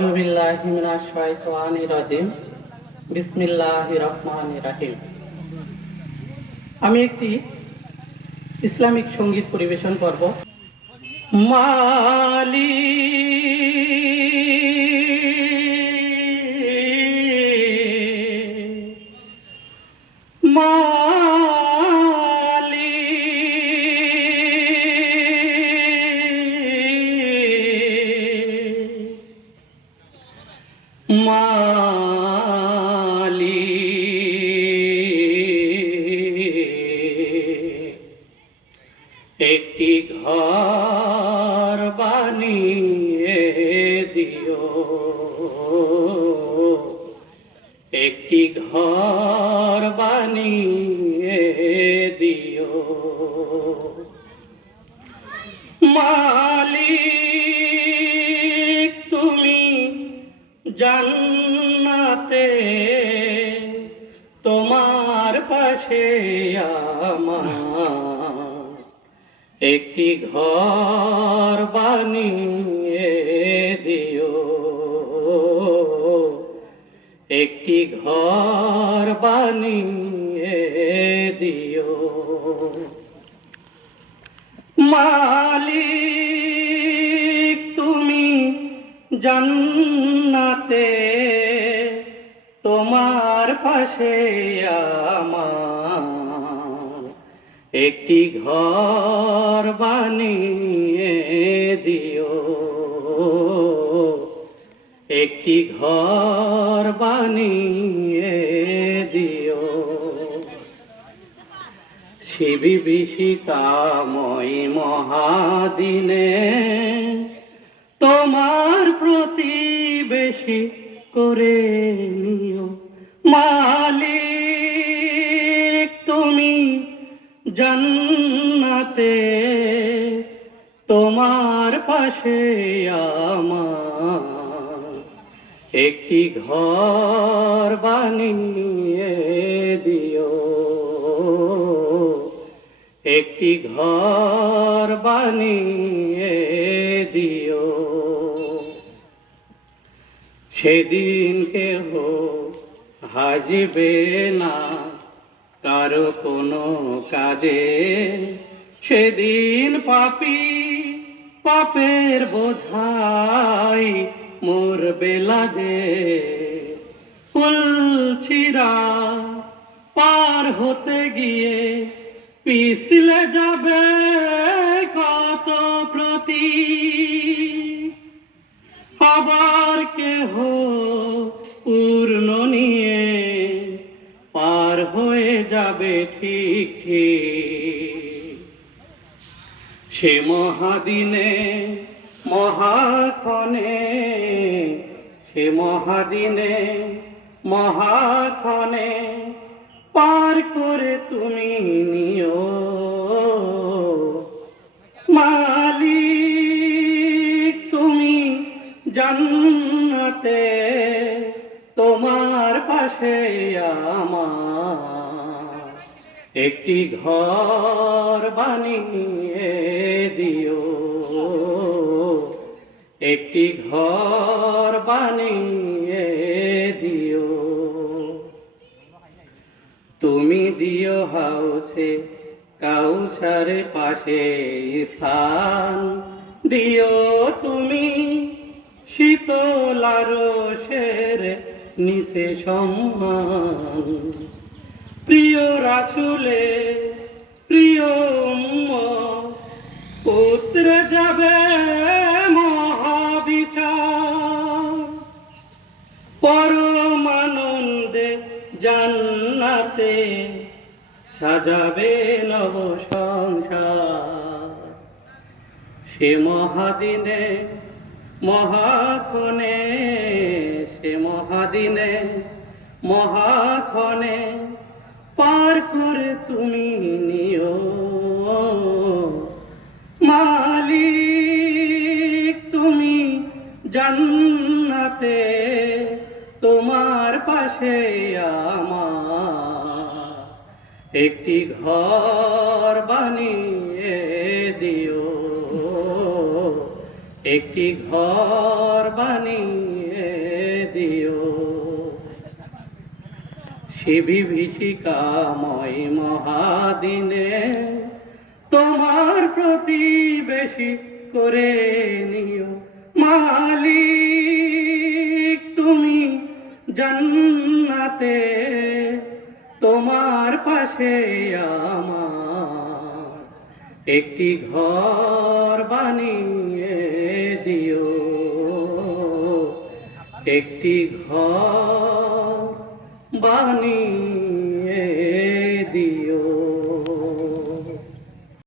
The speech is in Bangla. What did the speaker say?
আউযু বিল্লাহি মিনাশ শাইতানির আমি একটি ইসলামিক সংগীত পরিবেশন করব। মালি মালি একটি ঘর বানিয়ে দিও। একটি ঘর বানিয়ে দিও। মালিক জান্নাতে তোমার পাশে একটি ঘর বানিয়ে দিও। একটি ঘর বানিয়ে দিও। মালিক জান্নাতে তোমার পাশে আমার একটি ঘর বানিয়ে দিও। একটি ঘর বানিয়ে দিও। শিবি বিশিকাময় মহাদিনে তোমার প্রতিবেশী করে নিও। মালিক, তুমি জান্নাতে, তোমার পাশে আমার একটি ঘর বানিয়ে দিও। একটি ঘর বানিয়ে সেদিন কেহ হাজবে না, কারও কোনো কাজে। সেদিন পাপি পাপের বোঝাই মোর বেলা যে ফুলছিরা পার হতে গিয়ে পিছলে যাবে কত প্রতি। আবার কেহ ঠিক সে মহাদিনে, মহাক্ষণে, সে মহাদিনে, মহাক্ষণে পার করে তুমি নিও। মালিক, তুমি জান্নাতে, তোমার পাশে আমার একটি ঘর বানিয়ে দিও। একটি ঘর বানিয়ে দিও। তুমি দিও হাউসে, কাউসার পাশে স্থান দিও তুমি। শীতলার শের নিচে সম্মান প্রিয় রাছুলে প্রিয় পুত্র যাবে মহাবিচার। পরমানন্দে জান্নাতে সাজাবে নব সংসার সে মহাদিনে, মহাক্ষণে, সে মহাদিনে, মহাক্ষণে জান্নাতে তোমার পাশে আমার একটি ঘর বানিয়ে দিও। একটি ঘর বানিয়ে দিও। শিবি ভীষিকাময় মহাদিনে তোমার প্রতিবেশী করে নিও। মালিক জান্নাতে তোমার পাশে আমার। একটি ঘর বানিয়ে দিও। একটি ঘর বানিয়ে